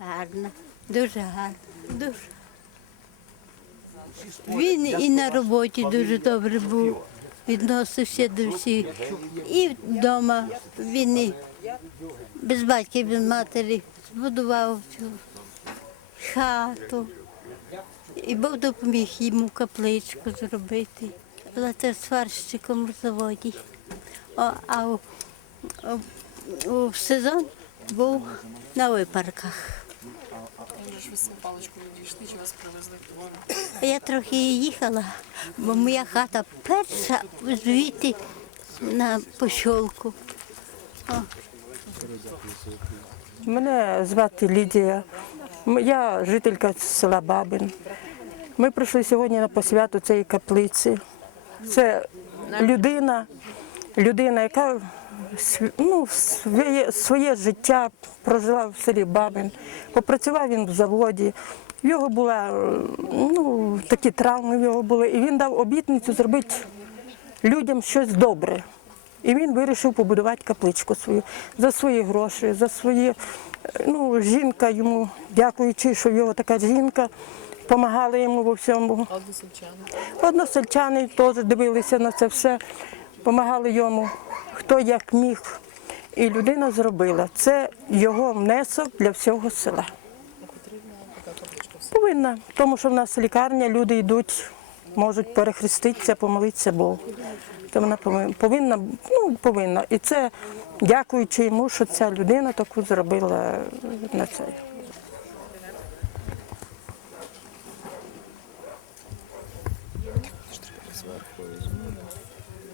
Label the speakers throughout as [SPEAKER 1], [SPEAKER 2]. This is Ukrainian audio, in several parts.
[SPEAKER 1] Гарно, дуже гарно, дуже. Він і на роботі дуже добре був, відносився до всіх. І вдома він і без батька, без матері збудував цю хату. І Бог допоміг йому капличку зробити. Це сварщиком в заводі. О, а у, у, у сезон був на випарках.
[SPEAKER 2] Може ви з паличкою дійшли, чи вас привезли?
[SPEAKER 1] Я трохи їхала, бо моя хата перша звідти на пощолку.
[SPEAKER 3] Мене звати Лідія. Я жителька села Бабин. Ми прийшли сьогодні на посвяту цієї каплиці. Це людина, людина, яка ну, своє, своє життя прожила в селі Бабин. Попрацював він в заводі. В його була е, ну, такі травми в його були, і він дав обітницю зробити людям щось добре. І він вирішив побудувати капличку свою за свої гроші, за свої. Ну, жінка йому, дякуючи, що його така жінка, допомагала йому во всьому.
[SPEAKER 2] Односельчани.
[SPEAKER 3] Односельчани теж дивилися на це все, допомагали йому, хто як міг. І людина зробила. Це його внесок для всього села. Повинна, тому що в нас лікарня, люди йдуть, можуть перехреститися, помолитися Богу. То вона повинна, повинна, ну, повинна. І це дякуючи йому, що ця людина таку зробила на це.
[SPEAKER 2] Зверху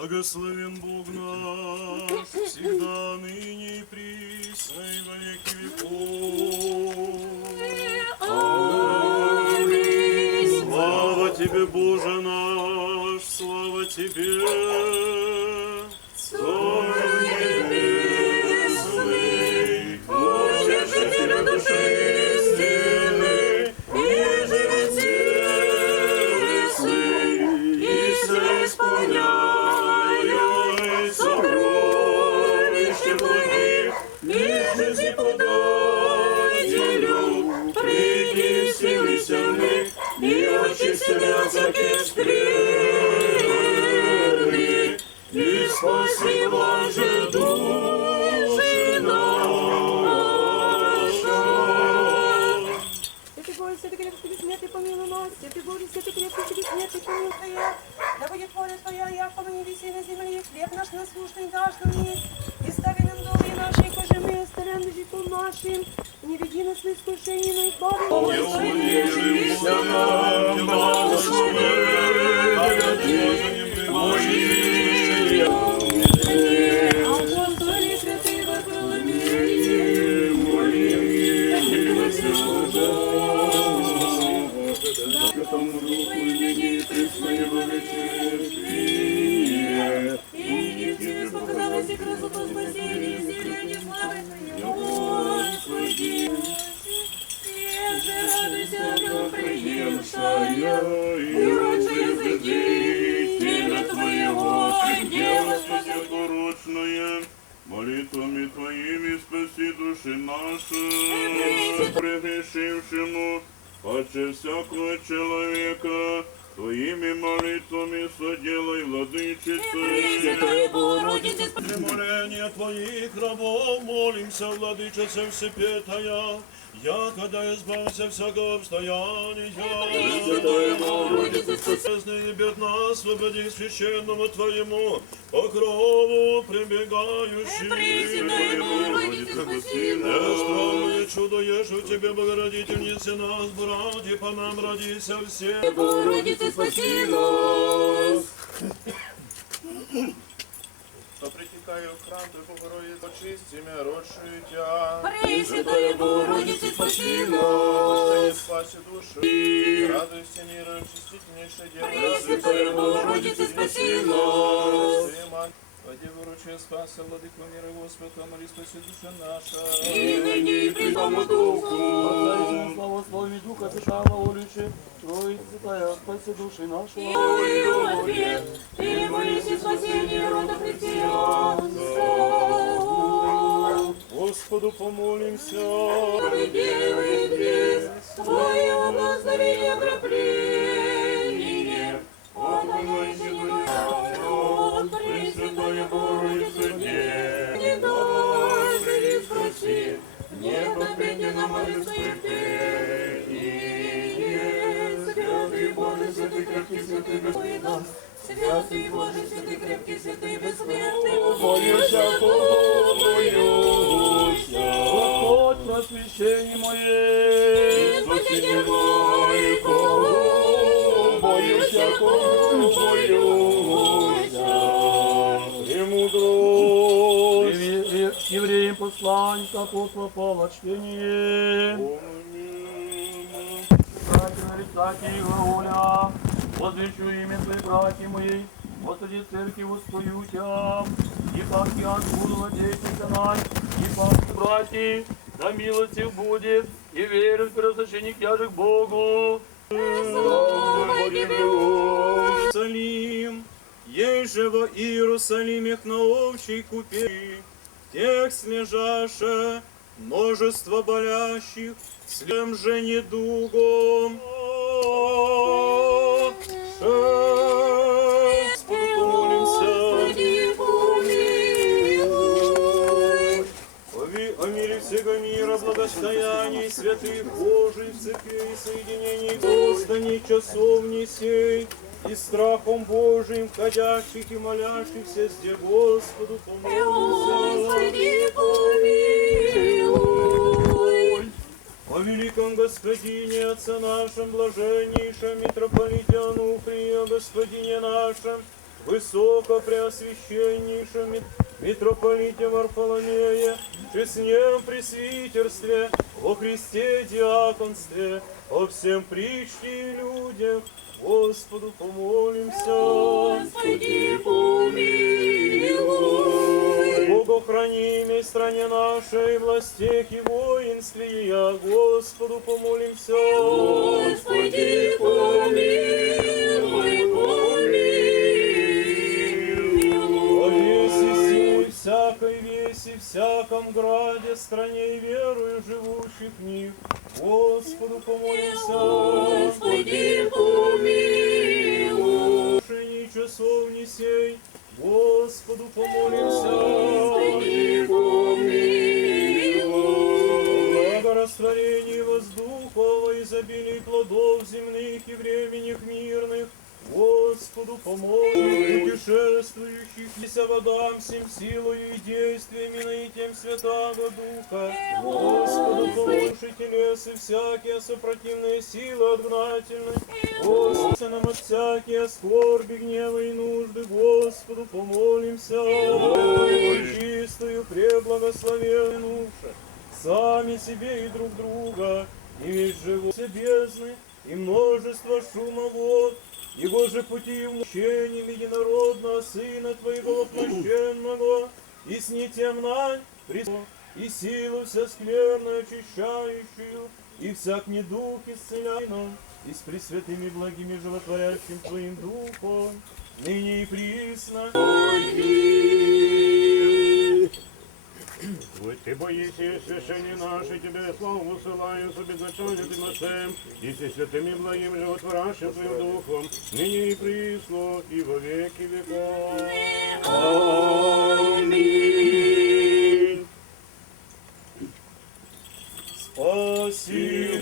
[SPEAKER 4] Благословен Бог наш, всегда, ныне и присно, и во веки веков. Аминь. Слава Тебе, Боже наш, слава Тебе.
[SPEAKER 5] помилуй нас. Святый Боже, святый крепкий бессмертный, помилуй Твоя. Да будет воля Твоя, яко на небеси и на земле. Хлеб наш насущный дашь нам есть. И стави нам долги наши, коже мы оставляем житу нашим. Не веди нас в искушение, но избави нас от зла.
[SPEAKER 4] Живися нам, благослови, Твои, молитвами Твоими спаси души наши, прегрешившему, Отче всякого человека, Твоими молитвами соделай, владычице.
[SPEAKER 6] Моления Твоих рабов молимся, Владычица Всепетая, я, когда избавься всякого обстояния, Звездный бедна, освободи священному Твоему покрову прибегающим. Здравствуй, чудо ешь у Тебе, Богородительница нас, бради, по нам родися все.
[SPEAKER 4] Хто притікає в храм, той погорої почистіме, родшую тя.
[SPEAKER 7] Пресвятая Богородица, спаси нас.
[SPEAKER 4] Господи, спаси душу. Радуйся, мира, очистительнейшая дева.
[SPEAKER 7] Пресвятая Богородица, спаси
[SPEAKER 4] Води выручи, спаси, владыку мира, Господь, помоли, спаси душа наша.
[SPEAKER 7] И ныне и при тому Духу.
[SPEAKER 6] Славословие Духа Святого, уличи, Троица Святая, спаси души наши.
[SPEAKER 7] И ответ, и молись и спасение рода христианского.
[SPEAKER 6] Господу помолимся.
[SPEAKER 7] Делай грех, Твое благословение окропление.
[SPEAKER 6] Павла чтение. Братья, и возвещу имя Твои, братья мои, Господи, церкви воспою Тя, и пак я буду владеть канай, и пак, братья, да милости будет, и верю в превозношение княжек Богу.
[SPEAKER 4] Иерусалим, еже во Иерусалимех на овчей купе, тех слежаше множество болящих с тем же недугом. Господи, помилуй. Пови о мире всего мира, благостоянии святых Божий, цепей, соединений, гостаний, часов не сей, и страхом Божиим ходящих и молящихся, сде Господу помолимся. О великом Господине, Отце нашем, блаженнейшем митрополите Ануфрии, о Господине нашем, высокопреосвященнейшем мит- митрополите Варфоломее, честнем пресвитерстве, во Христе диаконстве, о всем причте и людях, Господу помолимся.
[SPEAKER 7] Господи, помилуй.
[SPEAKER 4] Богохранимой стране нашей, властях и воинстве я, Господу помолимся.
[SPEAKER 7] Господи, помилуй,
[SPEAKER 4] весе, всяком граде, стране и верую живущих в них, Господу помолимся.
[SPEAKER 7] Господи, помилуй.
[SPEAKER 4] Слушаний часовни сей, Господу помолимся.
[SPEAKER 7] Господи, помилуй.
[SPEAKER 4] Благорастворении воздухов, изобилии плодов земных и временных мирных, Господу помолим, путешествующих, неся водам всем силою и действиями наитием Святаго Духа, Господу помолишь телесы всякие сопротивные силы отгнательны, Господи, нам от всякие скорби, гнева и нужды, Господу помолимся, чистую, преблагословенную сами себе и друг друга, и весь живот все бездны, и множество шума вод, его же пути в мучением единородного Сына Твоего воплощенного, и с нитем нань, Христо, и силу вся скверную очищающую, и всяк недуг исцеляйно, и с пресвятыми благими животворящим Твоим Духом, ныне и присно.
[SPEAKER 7] Ты боишься и священие наше, тебе славу высылаем, с обезначением ты нашим, и со святым и благим животворящим твоим духом, ныне и присно, и во веки веков. Аминь. Спаси,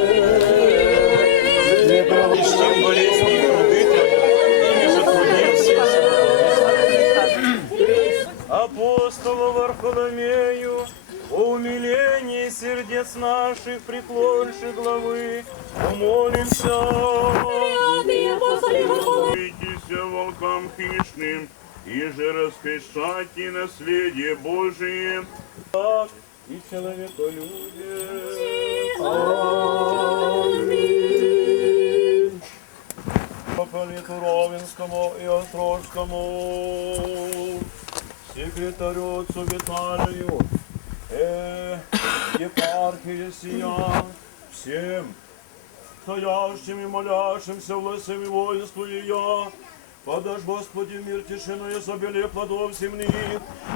[SPEAKER 7] Варфоломею, о умилении сердец наших преклонши главы, помолимся. Бойтесь волкам хищным, и же раскрешайте наследие Божие. Так и человеколюбие. Аминь. Апостолу Ровенскому и Острожскому, секретарю отцу Виталию, э, епархии сия, всем стоящим и молящимся в лысым и воинству и я, подашь, Господи, мир, тишину и изобилие плодов земных,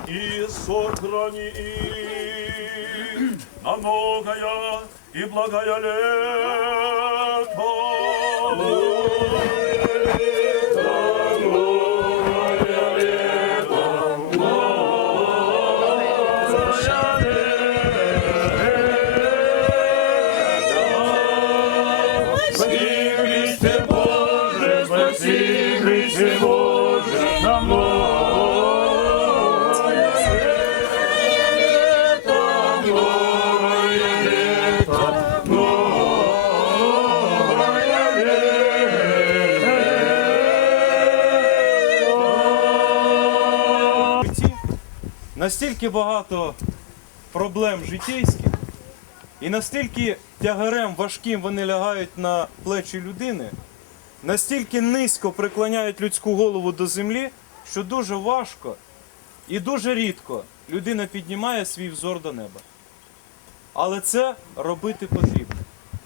[SPEAKER 7] и сохрани их на многое и благое лето.
[SPEAKER 4] Настільки багато проблем житейських, і настільки тягарем важким вони лягають на плечі людини, настільки низько приклоняють людську голову до землі, що дуже важко і дуже рідко людина піднімає свій взор до неба. Але це робити потрібно.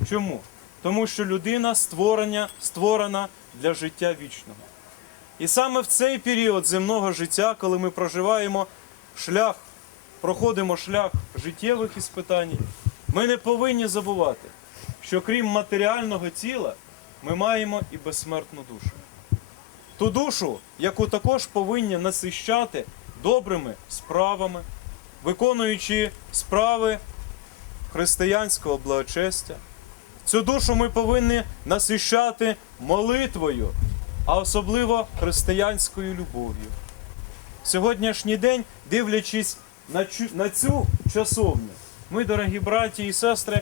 [SPEAKER 4] Чому? Тому що людина створення, створена для життя вічного. І саме в цей період земного життя, коли ми проживаємо шлях, проходимо шлях життєвих іспитань, ми не повинні забувати, що крім матеріального тіла, ми маємо і безсмертну душу. Ту душу, яку також повинні насищати добрими справами, виконуючи справи християнського благочестя. Цю душу ми повинні насищати молитвою, а особливо християнською любов'ю. Сьогоднішній день, дивлячись на цю, часовню, ми, дорогі браті і сестри,